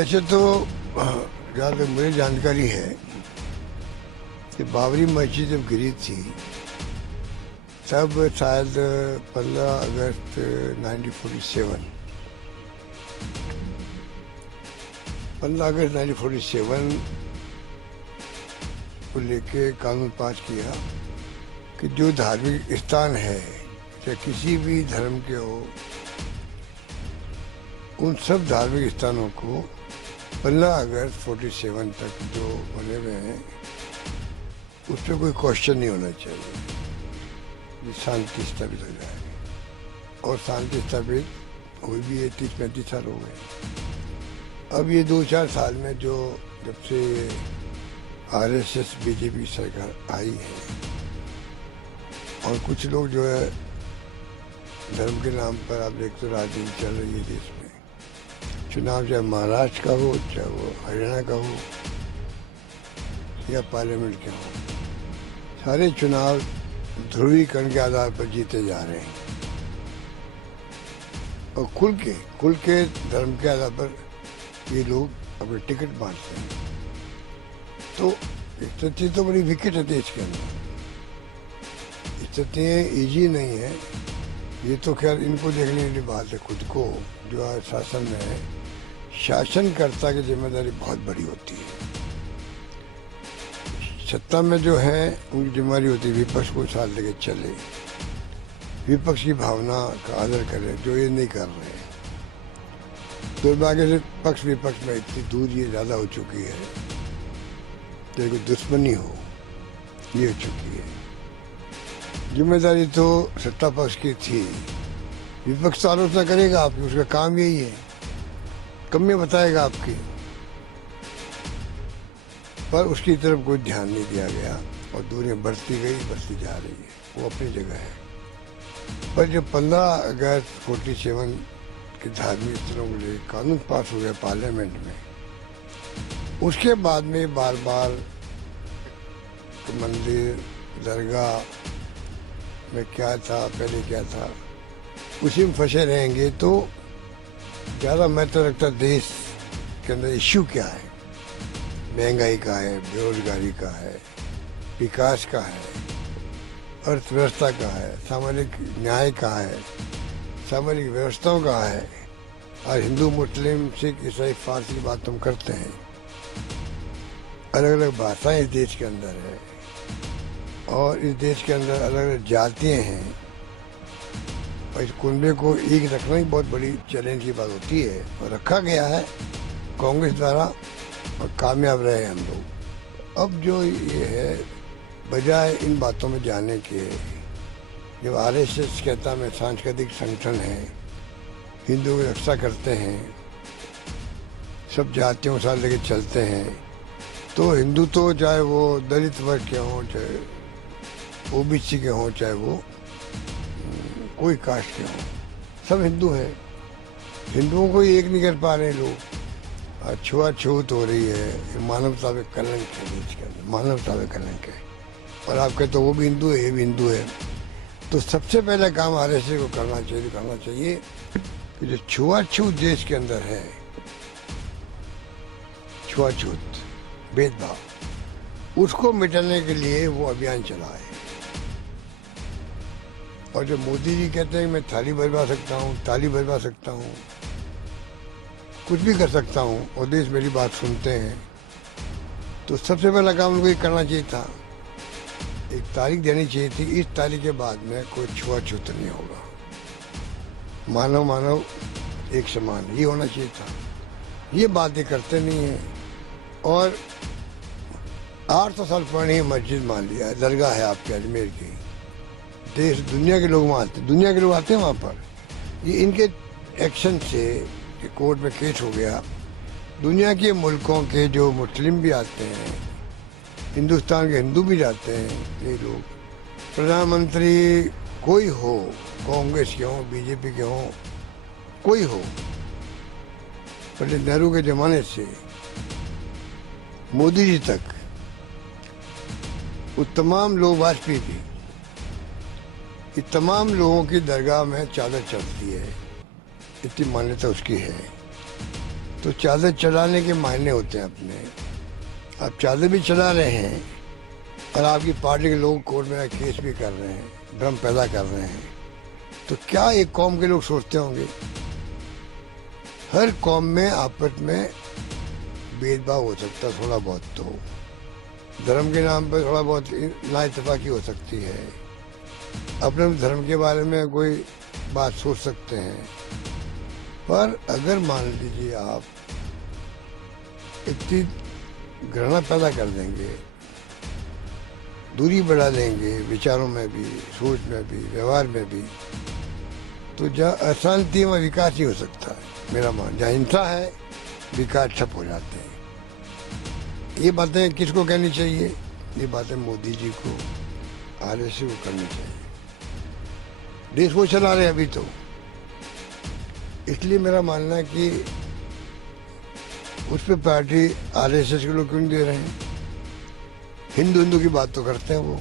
वैसे तो जहाँ तक मुझे जानकारी है कि बाबरी मस्जिद जब गिरी थी तब शायद 15 अगस्त 1947 को लेके कानून पास किया कि जो धार्मिक स्थान है चाहे किसी भी धर्म के हो, उन सब धार्मिक स्थानों को 15 अगस्त 47 तक जो बने हुए हैं उस पर कोई क्वेश्चन नहीं होना चाहिए, शांति स्थापित हो जाए। और शांति स्थापित हुई भी 30-35 साल हो गए। अब ये 2-4 साल में जो जब से RSS बीजेपी सरकार आई है और कुछ लोग जो है धर्म के नाम पर आप देखते तो राजनीति चल रही है देश में। चुनाव चाहे महाराष्ट्र का हो, चाहे वो हरियाणा का हो या पार्लियामेंट के हो, सारे चुनाव ध्रुवीकरण के आधार पर जीते जा रहे हैं और खुल के धर्म के आधार पर ये लोग अपने टिकट बांटते हैं। तो स्थिति तो बड़ी विकट है देश के अंदर, स्थितियाँ ईजी नहीं है। ये तो खैर इनको देखने वाली बात है, खुद को जो आज शासन में है, शासनकर्ता की जिम्मेदारी बहुत बड़ी होती है। सत्ता में जो है उनकी जिम्मेदारी होती है विपक्ष को साथ लेके चले, विपक्ष की भावना का आदर करे, जो ये नहीं कर रहे हैं। दुर्भाग्य से पक्ष विपक्ष में इतनी दूरी ज़्यादा हो चुकी है, तो कोई दुश्मनी हो ये हो चुकी है। जिम्मेदारी तो सत्ता पक्ष की थी, विपक्ष तो आलोचना करेगा आपकी, उसका काम यही है, कमियां बताएगा आपकी, पर उसकी तरफ कोई ध्यान नहीं दिया गया और दूरियां बढ़ती जा रही है। वो अपनी जगह है, पर जब 15 अगस्त 47 के धार्मिक स्थलों के लिए कानून पास हो गया पार्लियामेंट में, उसके बाद में बार बार मंदिर दरगाह में क्या था, पहले क्या था, उसी में फंसे रहेंगे तो ज़्यादा महत्व रखता देश के अंदर इश्यू क्या है, महंगाई का है, बेरोजगारी का है, विकास का है, अर्थव्यवस्था का है, सामाजिक न्याय का है, सामाजिक व्यवस्थाओं का है। और हिंदू मुस्लिम सिख ईसाई फारसी की बात हम करते हैं, अलग अलग भाषाएं इस देश के अंदर है और इस देश के अंदर अलग अलग जातियाँ हैं और इस कुनबे को एक रखना ही बहुत बड़ी चैलेंज की बात होती है और रखा गया है कांग्रेस द्वारा और कामयाब रहे हम लोग। अब जो ये है, बजाय इन बातों में जाने के, जब RSS कहता मैं सांस्कृतिक संगठन है, हिंदुओं की रक्षा करते हैं, सब जातियों के साथ लेके चलते हैं, तो हिंदू तो चाहे वो दलित वर्ग के हों, चाहे OBC के हों, चाहे वो कोई कास्ट के हों, सब हिंदू हैं। हिंदुओं को ही एक नहीं कर पा रहे लोग, छुआछूत हो रही है, मानवता पे कलंक है देश के अंदर, मानवता पे कलंक है। और आप कहते हो वो भी हिंदू है, ये भी हिंदू है, तो सबसे पहला काम RSS को करना चाहिए कि जो छुआछूत देश के अंदर है, छुआछूत भेदभाव, उसको मिटाने के लिए वो अभियान चलाए। और जो मोदी जी कहते हैं मैं थाली बजवा सकता हूँ, ताली बजवा सकता हूँ, कुछ भी कर सकता हूँ और देश मेरी बात सुनते हैं, तो सबसे पहला काम उनको ये करना चाहिए था, एक तारीख देनी चाहिए थी, इस तारीख के बाद में कोई छुआछूत नहीं होगा, मानव एक समान, ये होना चाहिए था। ये बातें करते नहीं है। और 800 साल पुरानी मस्जिद मान लिया, दरगाह है आपके अजमेर की, देश दुनिया के लोग वहाँ आते, दुनिया के लोग आते हैं वहाँ पर। ये इनके एक्शन से कि कोर्ट में केस हो गया, दुनिया के मुल्कों के जो मुस्लिम भी आते हैं, हिंदुस्तान के हिंदू भी जाते हैं, ये लोग, प्रधानमंत्री कोई हो, कांग्रेस के हों, बीजेपी के हों, कोई हो, पंडित नेहरू के जमाने से मोदी जी तक, वो तमाम लोग, वाजपेयी जी, ये तमाम लोगों की दरगाह में चादर चढ़ती है, इतनी मान्यता उसकी है। तो चादर चढ़ाने के मायने होते हैं अपने। आप चादर भी चढ़ा रहे हैं और आपकी पार्टी के लोग कोर्ट में केस भी कर रहे हैं, भ्रम पैदा कर रहे हैं, तो क्या एक कौम के लोग सोचते होंगे? हर कौम में आपस में भेदभाव हो सकता है, थोड़ा बहुत। तो धर्म के नाम पर थोड़ा बहुत नाइतफाकी हो सकती है, अपने धर्म के बारे में कोई बात सोच सकते हैं, पर अगर मान लीजिए आप इतनी घृणा पैदा कर देंगे, दूरी बढ़ा देंगे विचारों में भी, सोच में भी, व्यवहार में भी, तो जहाँ अशांति में विकास ही हो सकता है। मेरा मान, जहाँ हिंसा है विकास ठप हो जाते हैं। ये बातें किसको कहनी चाहिए? ये बातें मोदी जी को, आरएसएस को करनी चाहिए। देश को चला रहे अभी तो, इसलिए मेरा मानना है कि उस पर पार्टी आरएसएस के लोग क्यों नहीं दे रहे हैं? हिंदू की बात तो करते हैं वो।